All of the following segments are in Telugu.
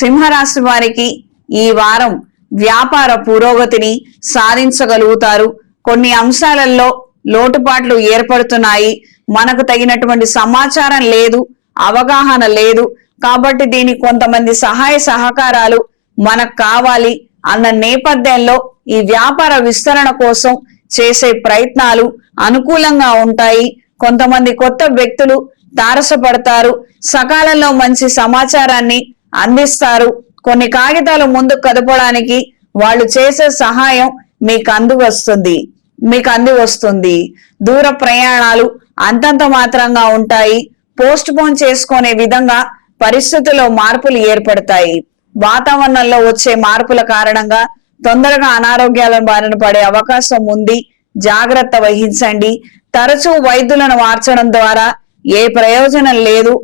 సింహరాశి వారికి ఈ వారం వ్యాపార పురోగతిని సాధించగలుగుతారు. కొన్ని అంశాలలో లోటుపాట్లు ఏర్పడుతున్నాయి. మనకు తగినటువంటి సమాచారం లేదు అవగాహన లేదు. కాబట్టి దీని కొంతమంది సహాయ సహకారాలు మనకు కావాలి అన్న నేపథ్యంలో ఈ వ్యాపార విస్తరణ కోసం చేసే ప్రయత్నాలు అనుకూలంగా ఉంటాయి. కొంతమంది కొత్త వ్యక్తులు తారసపడతారు. సకాలంలో మంచి సమాచారాన్ని అందిస్తారు. కొన్ని కాగితాలు ముందుకు కదపడానికి వాళ్ళు చేసే సహాయం మీకు అందు వస్తుంది. మీకు అంది వస్తుంది. దూర ప్రయాణాలు అంతంత మాత్రంగా ఉంటాయి. పోస్ట్ పోన్ చేసుకునే విధంగా పరిస్థితుల్లో మార్పులు ఏర్పడతాయి. వాతావరణంలో వచ్చే మార్పుల కారణంగా తొందరగా అనారోగ్యాల బారిన పడే అవకాశం ఉంది. జాగ్రత్త వహించండి. తరచూ వైద్యులను మార్చడం ద్వారా ఏ ప్రయోజనం లేదు.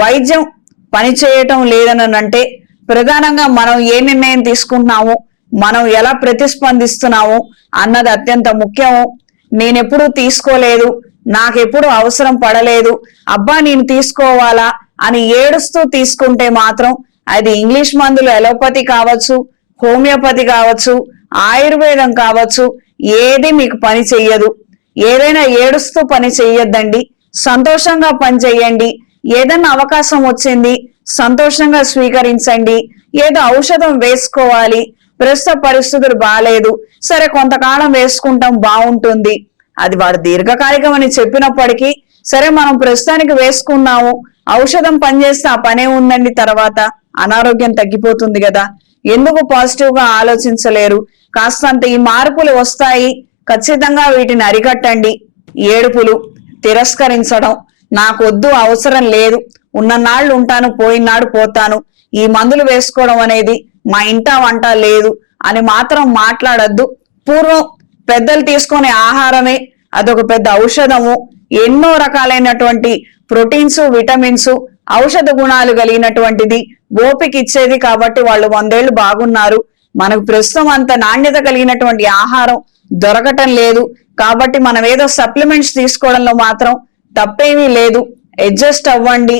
వైద్యం పనిచేయటం లేదని అంటే ప్రధానంగా మనం ఏ నిర్ణయం తీసుకుంటున్నాము? మనం ఎలా ప్రతిస్పందిస్తున్నాము? అన్నది అత్యంత ముఖ్యము. నేనెప్పుడు తీసుకోలేదు. నాకెప్పుడు అవసరం పడలేదు. అబ్బా నేను తీసుకోవాలా? అని ఏడుస్తూ తీసుకుంటే మాత్రం అది ఇంగ్లీష్ మందులు ఎలోపతి కావచ్చు హోమియోపతి కావచ్చు ఆయుర్వేదం కావచ్చు ఏది మీకు పని చెయ్యదు. ఏదైనా ఏడుస్తూ పని చెయ్యొద్దండి. సంతోషంగా పని చెయ్యండి. ఏదైనా అవకాశం వచ్చింది సంతోషంగా స్వీకరించండి. ఏదో ఔషధం వేసుకోవాలి. ప్రస్తుత పరిస్థితులు బాగాలేదు సరే కొంతకాలం వేసుకుంటాం బాగుంటుంది. అది వాడు దీర్ఘకాలికం అని చెప్పినప్పటికీ సరే మనం ప్రస్తుతానికి వేసుకున్నాము. ఔషధం పనిచేస్తే ఆ పనే ఉందండి తర్వాత. అనారోగ్యం తగ్గిపోతుంది కదా. ఎందుకు పాజిటివ్గా ఆలోచించలేరు? కాస్తంత ఈ మార్పులు వస్తాయి. ఖచ్చితంగా వీటిని అరికట్టండి. ఏడుపులు తిరస్కరించడం. నాకొద్దు అవసరం లేదు. ఉన్ననాళ్ళు ఉంటాను పోయినాడు పోతాను. ఈ మందులు వేసుకోవడం అనేది మా ఇంట వంట లేదు అని మాత్రం మాట్లాడద్దు. పూర్వం పెద్దలు తీసుకునే ఆహారమే అదొక పెద్ద ఔషధము. ఎన్నో రకాలైనటువంటి ప్రోటీన్స్ విటమిన్స్ ఔషధ గుణాలు కలిగినటువంటిది ఓపిక ఇచ్చేది కాబట్టి వాళ్ళు వందేళ్ళు బాగున్నారు. మనకు ప్రస్తుతం అంత నాణ్యత కలిగినటువంటి ఆహారం దొరకటం లేదు. కాబట్టి మనం ఏదో సప్లిమెంట్స్ తీసుకోవడంలో మాత్రం తప్పేమీ లేదు. అడ్జస్ట్ అవ్వండి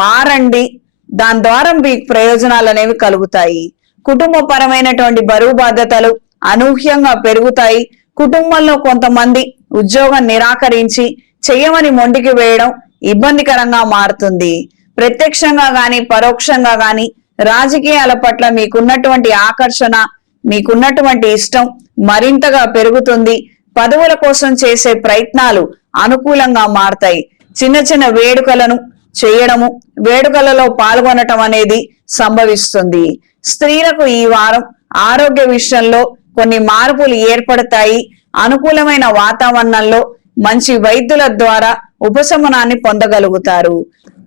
మారండి. దాని ద్వారా మీకు ప్రయోజనాలు అనేవి కలుగుతాయి. కుటుంబపరమైనటువంటి బరువు బాధ్యతలు అనూహ్యంగా పెరుగుతాయి. కుటుంబంలో కొంతమంది ఉద్యోగం నిరాకరించి చెయ్యమని మొండికి వేయడం ఇబ్బందికరంగా మారుతుంది. ప్రత్యక్షంగా గాని పరోక్షంగా గాని రాజకీయాల పట్ల మీకున్నటువంటి ఆకర్షణ మీకున్నటువంటి ఇష్టం మరింతగా పెరుగుతుంది. పదవుల కోసం చేసే ప్రయత్నాలు అనుకూలంగా మారతాయి. చిన్న చిన్న వేడుకలను చేయడము వేడుకలలో పాల్గొనటం అనేది సంభవిస్తుంది. స్త్రీలకు ఈ వారం ఆరోగ్య విషయంలో కొన్ని మార్పులు ఏర్పడతాయి. అనుకూలమైన వాతావరణంలో మంచి వైద్యుల ద్వారా ఉపశమనాన్ని పొందగలుగుతారు.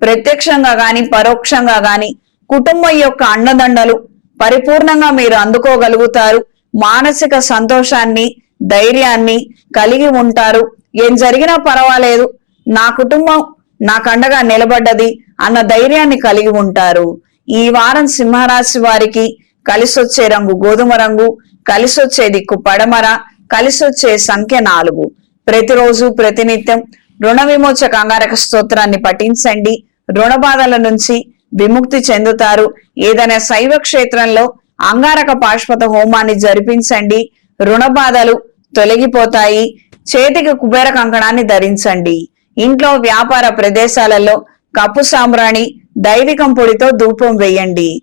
ప్రత్యక్షంగా గాని పరోక్షంగా గాని కుటుంబం యొక్క అండదండలు పరిపూర్ణంగా మీరు అందుకోగలుగుతారు. మానసిక సంతోషాన్ని ధైర్యాన్ని కలిగి ఉంటారు. ఏం జరిగినా పర్వాలేదు. నా కుటుంబం నాకండగా నిలబడ్డది అన్న ధైర్యాన్ని కలిగి ఉంటారు. ఈ వారం సింహరాశి వారికి కలిసొచ్చే రంగు గోధుమ రంగు కలిసొచ్చే దిక్కు పడమర కలిసొచ్చే సంఖ్య నాలుగు. ప్రతిరోజు ప్రతినిత్యం రుణ విమోచ అంగారక స్తోత్రాన్ని పఠించండి. రుణ బాధల నుంచి విముక్తి చెందుతారు. ఏదైనా శైవ క్షేత్రంలో అంగారక పాశ్వత హోమాన్ని జరిపించండి. రుణ బాధలు తొలగిపోతాయి. చేతికి కుబేర కంకణాన్ని ధరించండి. ఇంట్లో వ్యాపార ప్రదేశాలలో కప్పు సాంబ్రాణి దైవికం పొడితో ధూపం వేయండి.